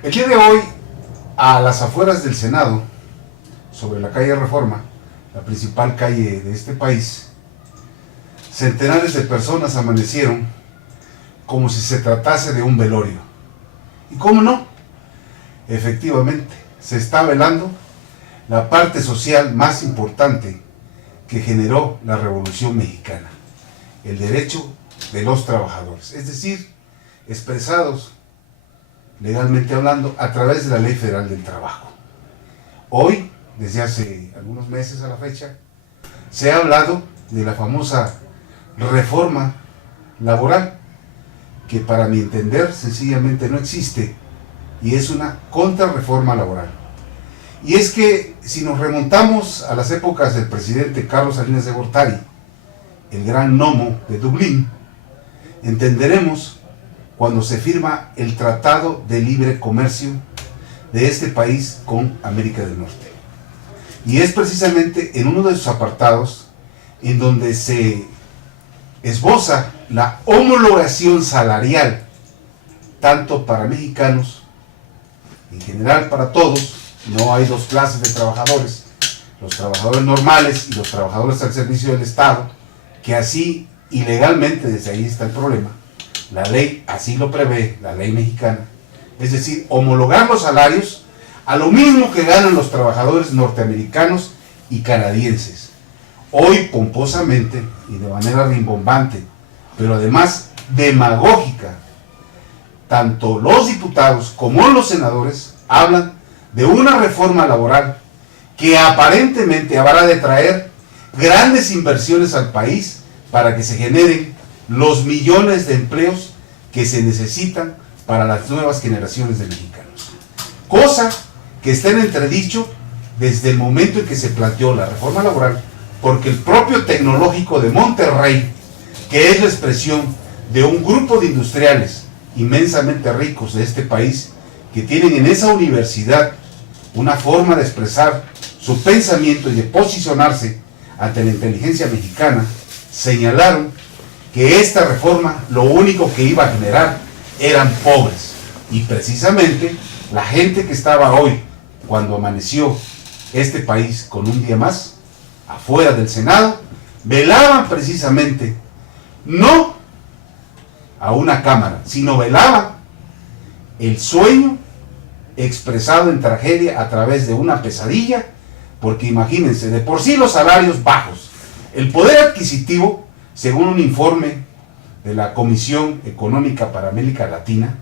El día de hoy, a las afueras del Senado, sobre la calle Reforma, la principal calle de este país, centenares de personas amanecieron como si se tratase de un velorio. ¿Y cómo no? Efectivamente, se está velando la parte social más importante que generó la Revolución Mexicana, el derecho de los trabajadores, es decir, expresados legalmente hablando a través de la Ley Federal del Trabajo. Hoy, desde hace algunos meses a la fecha, se ha hablado de la famosa reforma laboral, que para mi entender sencillamente no existe y es una contrarreforma laboral. Y es que si nos remontamos a las épocas del presidente Carlos Salinas de Gortari, el gran gnomo de Dublín, entenderemos cuando se firma el Tratado de Libre Comercio de este país con América del Norte. Y es precisamente en uno de sus apartados en donde se esboza la homologación salarial, tanto para mexicanos, en general para todos. No hay dos clases de trabajadores, los trabajadores normales y los trabajadores al servicio del Estado, que así ilegalmente, desde ahí está el problema, la ley así lo prevé, la ley mexicana, es decir, homologar los salarios a lo mismo que ganan los trabajadores norteamericanos y canadienses. Hoy, pomposamente y de manera rimbombante, pero además demagógica, tanto los diputados como los senadores hablan de una reforma laboral que aparentemente habrá de traer grandes inversiones al país para que se generen los millones de empleos que se necesitan para las nuevas generaciones de mexicanos. Cosa que está en entredicho desde el momento en que se planteó la reforma laboral, porque el propio Tecnológico de Monterrey, que es la expresión de un grupo de industriales inmensamente ricos de este país, que tienen en esa universidad una forma de expresar su pensamiento y de posicionarse ante la inteligencia mexicana, señalaron que esta reforma lo único que iba a generar eran pobres. Y precisamente la gente que estaba hoy, cuando amaneció este país con un día más, afuera del Senado, velaban precisamente no a una cámara, sino velaban el sueño expresado en tragedia a través de una pesadilla, porque imagínense, de por sí los salarios bajos, el poder adquisitivo, según un informe de la Comisión Económica para América Latina,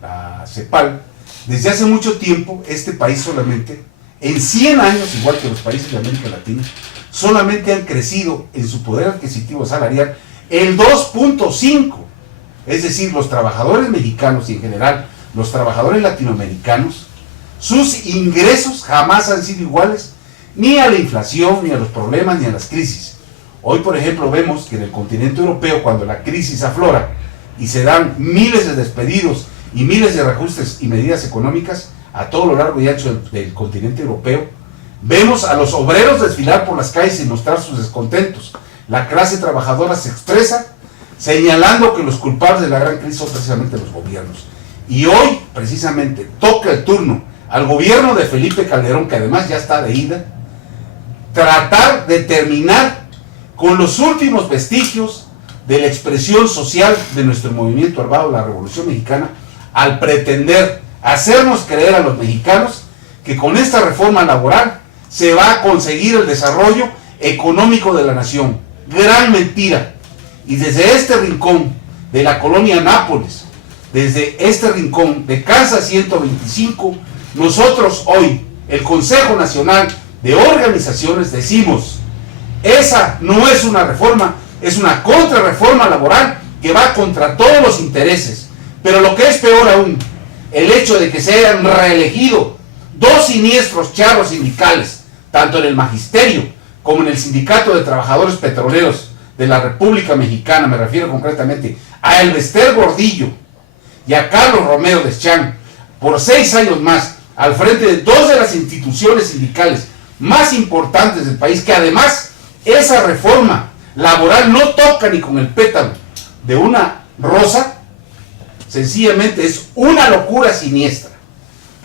la CEPAL, desde hace mucho tiempo este país solamente, en 100 años, igual que los países de América Latina, solamente han crecido en su poder adquisitivo salarial el 2.5. Es decir, los trabajadores mexicanos y en general los trabajadores latinoamericanos, sus ingresos jamás han sido iguales ni a la inflación, ni a los problemas, ni a las crisis. Hoy, por ejemplo, vemos que en el continente europeo, cuando la crisis aflora y se dan miles de despedidos y miles de reajustes y medidas económicas a todo lo largo y ancho del continente europeo, vemos a los obreros desfilar por las calles y mostrar sus descontentos. La clase trabajadora se expresa señalando que los culpables de la gran crisis son precisamente los gobiernos. Y hoy, precisamente, toca el turno al gobierno de Felipe Calderón, que además ya está de ida, tratar de terminar con los últimos vestigios de la expresión social de nuestro movimiento armado, la Revolución Mexicana, al pretender hacernos creer a los mexicanos que con esta reforma laboral se va a conseguir el desarrollo económico de la nación. Gran mentira. Y desde este rincón de la colonia Nápoles, desde este rincón de Casa 125, nosotros hoy, el Consejo Nacional de Organizaciones, decimos: esa no es una reforma, es una contrarreforma laboral que va contra todos los intereses. Pero lo que es peor aún, el hecho de que se hayan reelegido dos siniestros charros sindicales, tanto en el magisterio como en el Sindicato de Trabajadores Petroleros de la República Mexicana, me refiero concretamente a Elvester Gordillo y a Carlos Romero Deschamps, por 6 años más, al frente de dos de las instituciones sindicales más importantes del país, que además esa reforma laboral no toca ni con el pétalo de una rosa, sencillamente es una locura siniestra.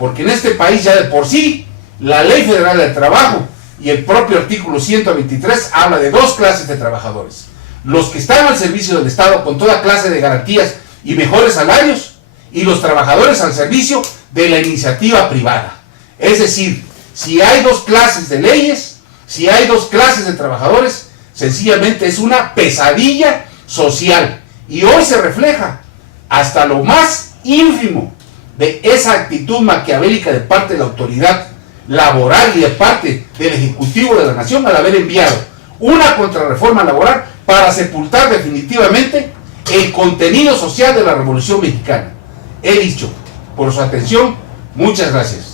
porque en este país ya de por sí la Ley Federal del Trabajo y el propio artículo 123 habla de dos clases de trabajadores: los que están al servicio del Estado con toda clase de garantías y mejores salarios, y los trabajadores al servicio de la iniciativa privada. Es decir, si hay dos clases de leyes, si hay dos clases de trabajadores, sencillamente es una pesadilla social. Y hoy se refleja hasta lo más ínfimo de esa actitud maquiavélica de parte de la autoridad laboral y de parte del Ejecutivo de la Nación al haber enviado una contrarreforma laboral para sepultar definitivamente el contenido social de la Revolución Mexicana. He dicho, por su atención, muchas gracias.